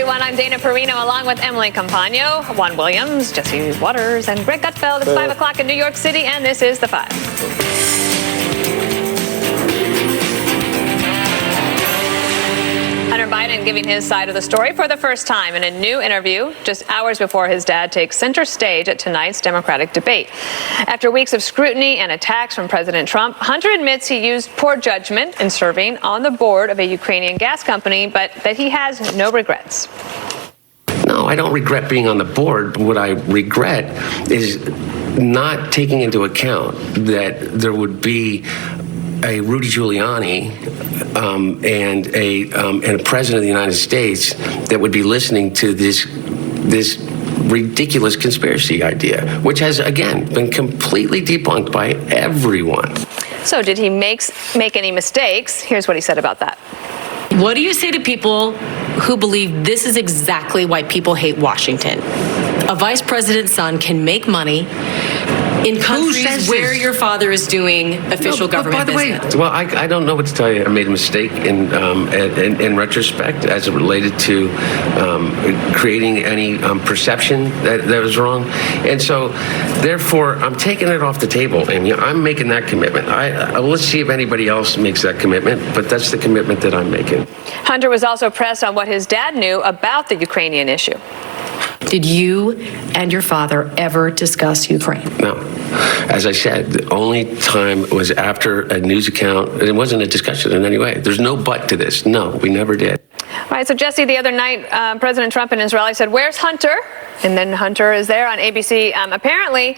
everyone. I'm Dana Perino along with Emily Compagno, Juan Williams, Jesse Waters, and Greg Gutfeld. It's 5 o'clock in New York City, and this is The Five. Hunter Biden giving his side of the story for the first time in a new interview just hours before his dad takes center stage at tonight's Democratic debate. After weeks of scrutiny and attacks from President Trump, Hunter admits he used poor judgment in serving on the board of a Ukrainian gas company, but that he has no regrets. No, I don't regret being on the board. What I regret is not taking into account that there would be a Rudy Giuliani and a president of the United States that would be listening to this ridiculous conspiracy idea, which has, again, been completely debunked by everyone. So did he make any mistakes? Here's what he said about that. What do you say to people who believe this is exactly why people hate Washington? A vice president's son can make money in countries where your father is doing official government business. Well, I don't know what to tell you. I made a mistake in retrospect as it related to creating any perception that was wrong. And so, therefore, I'm taking it off the table, and I'm making that commitment. Let's see if anybody else makes that commitment, but that's the commitment that I'm making. Hunter was also pressed on what his dad knew about the Ukrainian issue. Did you and your father ever discuss Ukraine? No. As I said, the only time was after a news account. It wasn't a discussion in any way. There's no but to this. No, we never did. All right, so Jesse, the other night, President Trump in his rally said, "Where's Hunter?" And then Hunter is there on ABC. Apparently,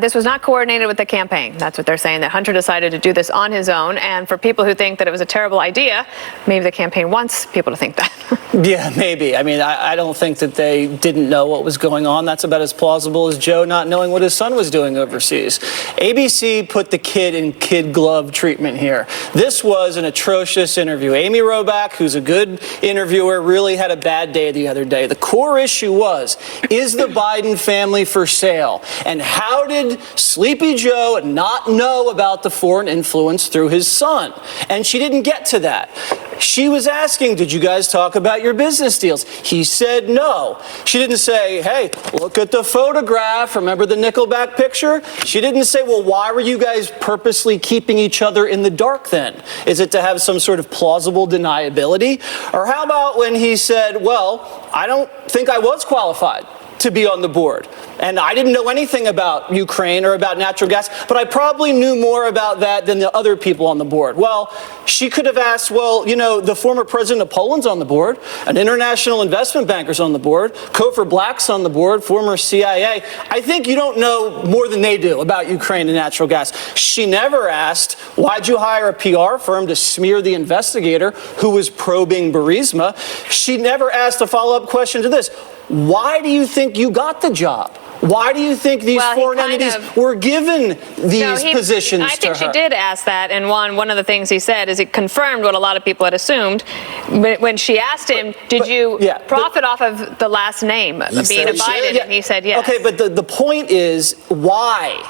this was not coordinated with the campaign. That's what they're saying, that Hunter decided to do this on his own. And for people who think that it was a terrible idea, maybe the campaign wants people to think that. Yeah, maybe. I mean, I don't think that they didn't know what was going on. That's about as plausible as Joe not knowing what his son was doing overseas. ABC put the kid in kid glove treatment here. This was an atrocious interview. Amy Robach, who's a good interviewer, really had a bad day the other day. The core issue was, is the Biden family for sale? And how did Sleepy Joe not know about the foreign influence through his son? And she didn't get to that. She was asking, did you guys talk about your business deals? He said no. She didn't say, hey, look at the photograph. Remember the Nickelback picture? She didn't say, well, why were you guys purposely keeping each other in the dark then? Is it to have some sort of plausible deniability? Or how about when he said, well, I don't think I was qualified to be on the board. And I didn't know anything about Ukraine or about natural gas, but I probably knew more about that than the other people on the board. Well, she could have asked, well, you know, the former president of Poland's on the board, an international investment banker's on the board, Cofer Black's on the board, former CIA. I think you don't know more than they do about Ukraine and natural gas. She never asked, why'd you hire a PR firm to smear the investigator who was probing Burisma? She never asked a follow-up question to this. Why do you think you got the job? Why do you think these foreign entities were given these positions to her? I think she did ask that, and one of the things he said is it confirmed what a lot of people had assumed. When she asked him, did you profit off of the last name being a Biden? And he said yes. Okay, but the point is, why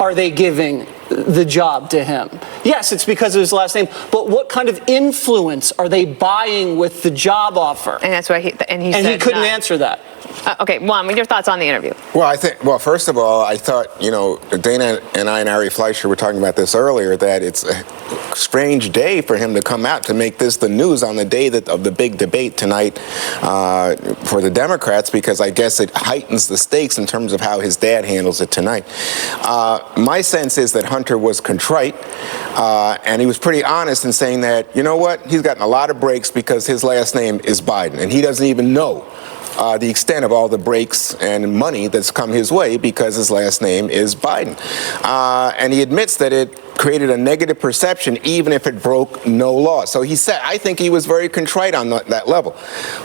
are they giving the job to him? Yes, it's because of his last name, but what kind of influence are they buying with the job offer? And that's why he couldn't answer that. Okay, Juan, your thoughts on the interview? Well, first of all, I thought, Dana and I and Ari Fleischer were talking about this earlier, that it's a strange day for him to come out to make this the news on the day of the big debate tonight for the Democrats, because I guess it heightens the stakes in terms of how his dad handles it tonight. My sense is that Hunter was contrite, and he was pretty honest in saying that, you know what, he's gotten a lot of breaks because his last name is Biden, and he doesn't even know the extent of all the breaks and money that's come his way because his last name is Biden. And he admits that it created a negative perception even if it broke no law. So he said, I think he was very contrite on that level.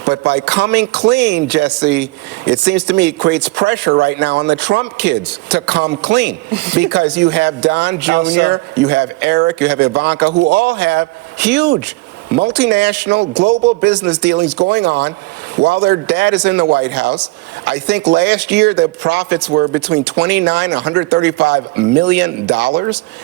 But by coming clean, Jesse, it seems to me it creates pressure right now on the Trump kids to come clean. Because you have Don Jr., you have Eric, you have Ivanka, who all have huge multinational, global business dealings going on while their dad is in the White House. I think last year the profits were between $29 and $135 million.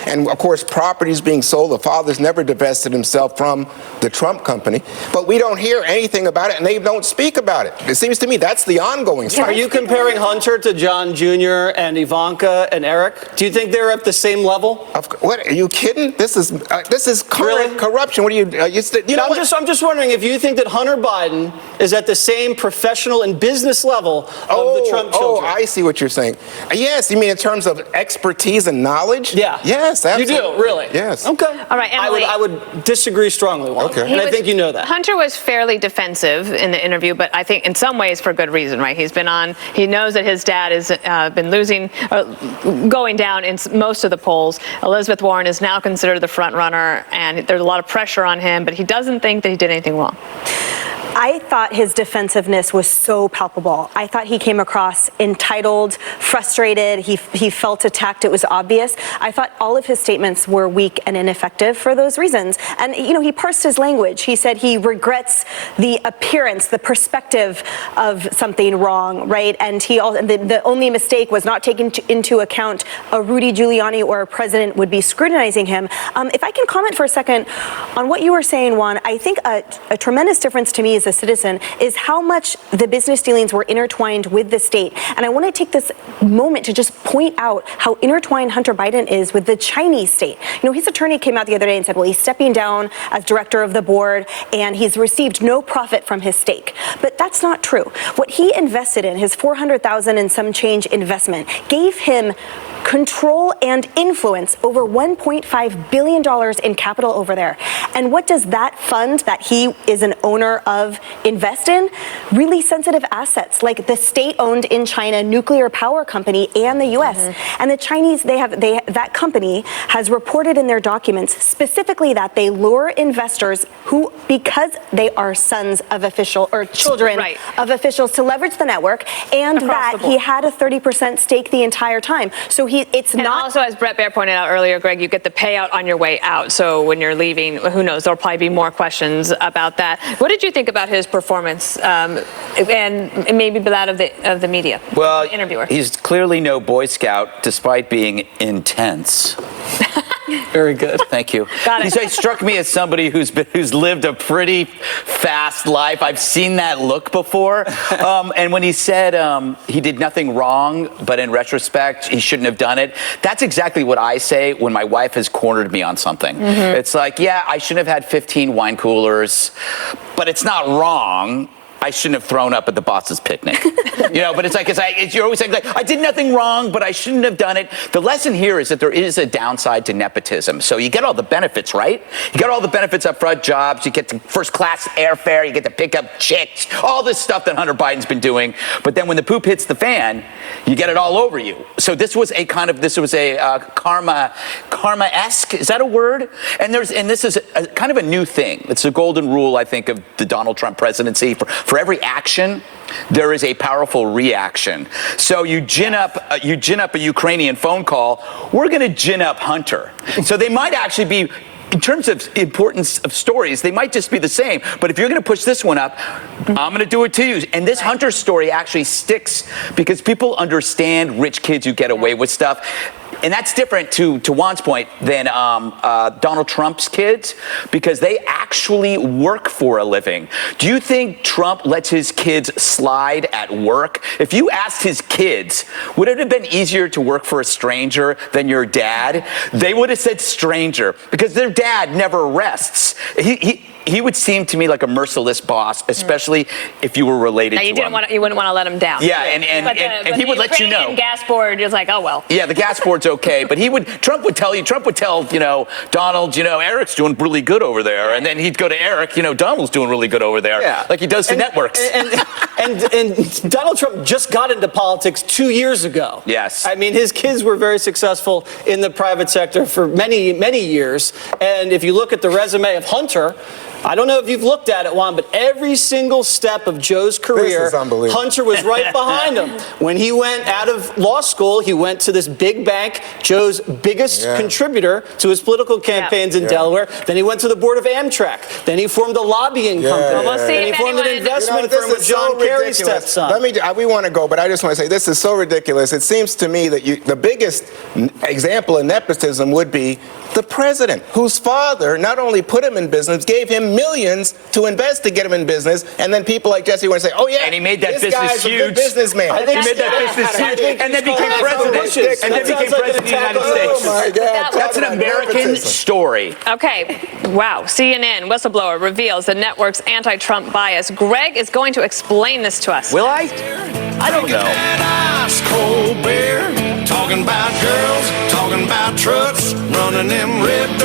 And of course, properties being sold. The father's never divested himself from the Trump company. But we don't hear anything about it, and they don't speak about it. It seems to me that's the ongoing story. Are you comparing Hunter to John Jr. and Ivanka and Eric? Do you think they're at the same level? What, are you kidding? This is current corruption. What are you? I'm just wondering if you think that Hunter Biden is at the same professional and business level of the Trump children. I see what you're saying. Yes, you mean in terms of expertise and knowledge? Yeah. Yes, absolutely. You do, really? Yes. Okay. All right, Emily. I would disagree strongly, Juan. Okay. And I think you know that. Hunter was fairly defensive in the interview, but I think in some ways for good reason, right? He knows that his dad has been going down in most of the polls. Elizabeth Warren is now considered the front runner, and there's a lot of pressure on him, but he doesn't think that he did anything wrong. I thought his defensiveness was so palpable. I thought he came across entitled, frustrated. He felt attacked. It was obvious. I thought all of his statements were weak and ineffective for those reasons. And, he parsed his language. He said he regrets the appearance, the perspective of something wrong, right? And the only mistake was not taking into account a Rudy Giuliani or a president would be scrutinizing him. If I can comment for a second on what you were saying, Juan, I think a tremendous difference to me as a citizen is how much the business dealings were intertwined with the state. And I want to take this moment to just point out how intertwined Hunter Biden is with the Chinese state. His attorney came out the other day and said, well, he's stepping down as director of the board and he's received no profit from his stake. But that's not true. What he invested in, his $400,000 and some change investment, gave him control and influence over $1.5 billion in capital over there. And what does that fund that he is an owner of invest in? Really sensitive assets, like the state-owned in China nuclear power company and the U.S. Mm-hmm. And the Chinese, that company has reported in their documents specifically that they lure investors who, because they are sons of children of officials, to leverage the network, and he had a 30% stake the entire time. So and also, as Brett Baer pointed out earlier, Greg, you get the payout on your way out. So when you're leaving, who knows? There'll probably be more questions about that. What did you think about his performance, and maybe that of the media? Well, the interviewer. He's clearly no Boy Scout, despite being intense. Very good. Thank you. Got it. He struck me as somebody who's lived a pretty fast life. I've seen that look before. And when he said he did nothing wrong, but in retrospect, he shouldn't have done it, that's exactly what I say when my wife has cornered me on something. Mm-hmm. It's like, yeah, I shouldn't have had 15 wine coolers, but it's not wrong. I shouldn't have thrown up at the boss's picnic. But it's like, you're always saying, I did nothing wrong, but I shouldn't have done it. The lesson here is that there is a downside to nepotism. So you get all the benefits, right? You get all the benefits up front, jobs, you get the first class airfare, you get to pick up chicks, all this stuff that Hunter Biden's been doing. But then when the poop hits the fan, you get it all over you. So this was a karma-esque, is that a word? And this is kind of a new thing. It's a golden rule, I think, of the Donald Trump presidency. For every action, there is a powerful reaction. So you gin up a Ukrainian phone call. We're going to gin up Hunter. So they might actually be, in terms of importance of stories, they might just be the same. But if you're going to push this one up, I'm going to do it to you. And this Hunter story actually sticks because people understand rich kids who get away with stuff. And that's different, to Juan's point, than Donald Trump's kids, because they actually work for a living. Do you think Trump lets his kids slide at work? If you asked his kids, would it have been easier to work for a stranger than your dad? They would have said stranger, because their dad never rests. He would seem to me like a merciless boss, especially if you were related to him. You wouldn't want to let him down. Yeah, and he would let you know. The gas board is like, oh well. Yeah, the gas board's okay, but Trump would tell Donald, Eric's doing really good over there, and then he'd go to Eric, Donald's doing really good over there, like he does to networks. And Donald Trump just got into politics 2 years ago. Yes. I mean, his kids were very successful in the private sector for many, many years, and if you look at the resume of Hunter, I don't know if you've looked at it, Juan, but every single step of Joe's career, This is unbelievable. Hunter was right behind him. When he went out of law school, he went to this big bank, Joe's biggest contributor to his political campaigns in Delaware. Then he went to the board of Amtrak. Then he formed a lobbying company. Well, we'll see Then he if formed an anyone- investment firm with John Kerry's stepson. We want to go, but I just want to say this is so ridiculous. It seems to me that the biggest example of nepotism would be the president, whose father not only put him in business, gave him millions to invest to get him in business, and then people like Jesse want to say, "Oh yeah, And he made that this business guy's huge. a good businessman." I think He made that business huge, and then became president. And then became president of the United States. Oh my God! That's an American story. Okay, wow. CNN whistleblower reveals the network's anti-Trump bias. Greg is going to explain this to us. Will I? I don't know.